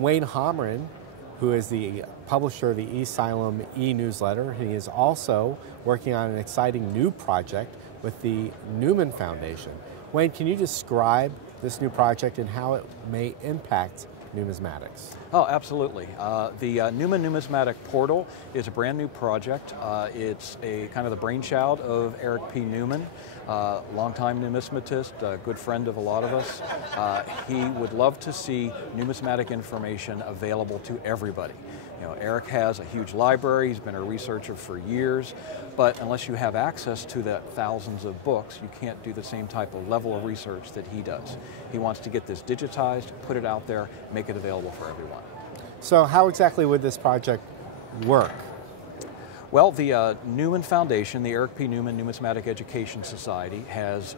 Wayne Homren, who is the publisher of the eSylum e-newsletter. He is also working on an exciting new project with the Newman Foundation. Wayne, can you describe this new project and how it may impact numismatics? Oh, absolutely. The Newman Numismatic portal is a brand new project. It's a kind of the brainchild of Eric P. Newman, longtime numismatist, a good friend of a lot of us. He would love to see numismatic information available to everybody. You know, Eric has a huge library, he's been a researcher for years, but unless you have access to the thousands of books, you can't do the same type of level of research that he does. He wants to get this digitized, put it out there, make it available for everyone. So how exactly would this project work? Well, the Newman Foundation, the Eric P. Newman Numismatic Education Society, has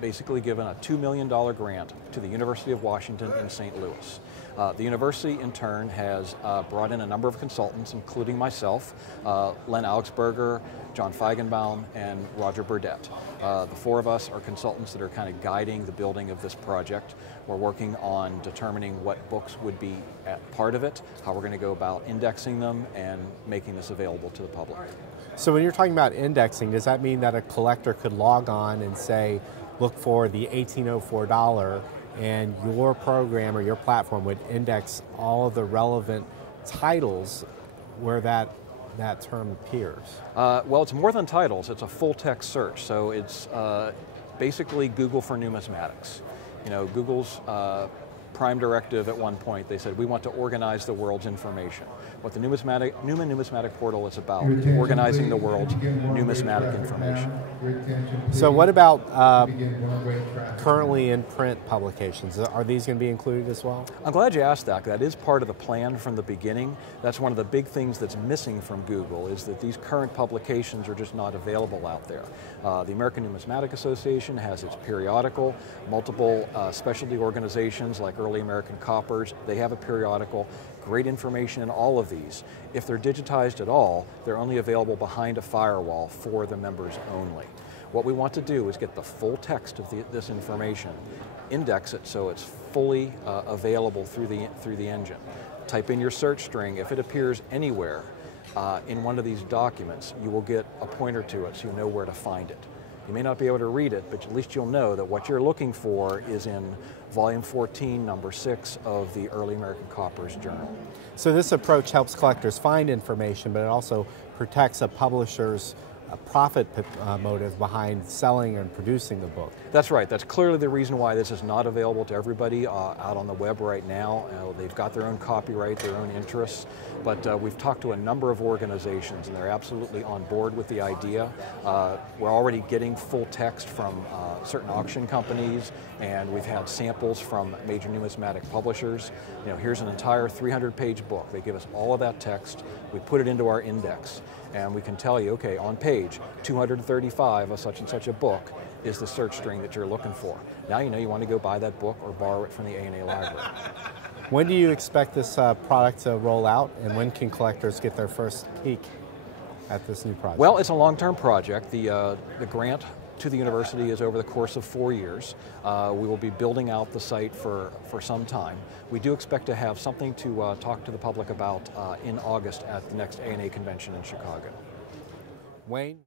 basically given a $2 million grant to the University of Washington in St. Louis. The university, in turn, has brought in a number of consultants, including myself, Len Augsburger, John Feigenbaum, and Roger Burdett. The four of us are consultants that are kind of guiding the building of this project. We're working on determining what books would be part of it, how we're going to go about indexing them, and making this available to the public. So when you're talking about indexing, does that mean that a collector could log on and say, look for the $1804, and your program or your platform would index all of the relevant titles where that term appears? Well, it's more than titles, it's a full text search. So it's basically Google for numismatics. You know, Google's prime directive at one point, they said, we want to organize the world's information. What the Newman Numismatic portal is about, organizing the world's numismatic information. So what about currently in print publications? Are these going to be included as well? I'm glad you asked that. That is part of the plan from the beginning. That's one of the big things that's missing from Google, is that these current publications are just not available out there. The American Numismatic Association has its periodical, multiple specialty organizations like Early American Coppers, they have a periodical, great information in all of these. If they're digitized at all, they're only available behind a firewall for the members only. What we want to do is get the full text of this information, index it so it's fully available through the engine. Type in your search string. If it appears anywhere in one of these documents, you will get a pointer to it so you know where to find it. You may not be able to read it, but at least you'll know that what you're looking for is in volume 14, number 6 of the Early American Coppers Journal. So this approach helps collectors find information, but it also protects a publisher's profit motive behind selling and producing the book. That's right. That's clearly the reason why this is not available to everybody out on the web right now. They've got their own copyright, their own interests, but we've talked to a number of organizations and they're absolutely on board with the idea. We're already getting full text from certain auction companies, and we've had samples from major numismatic publishers. You know, here's an entire 300-page book. They give us all of that text. We put it into our index, and we can tell you, okay, on page 235 of such and such a book is the search string that you're looking for. Now you know you want to go buy that book or borrow it from the A&A library. When do you expect this product to roll out, and when can collectors get their first peek at this new project? Well, it's a long-term project. The grant to the university is over the course of 4 years. We will be building out the site for some time. We do expect to have something to talk to the public about in August at the next A&A convention in Chicago. Wayne?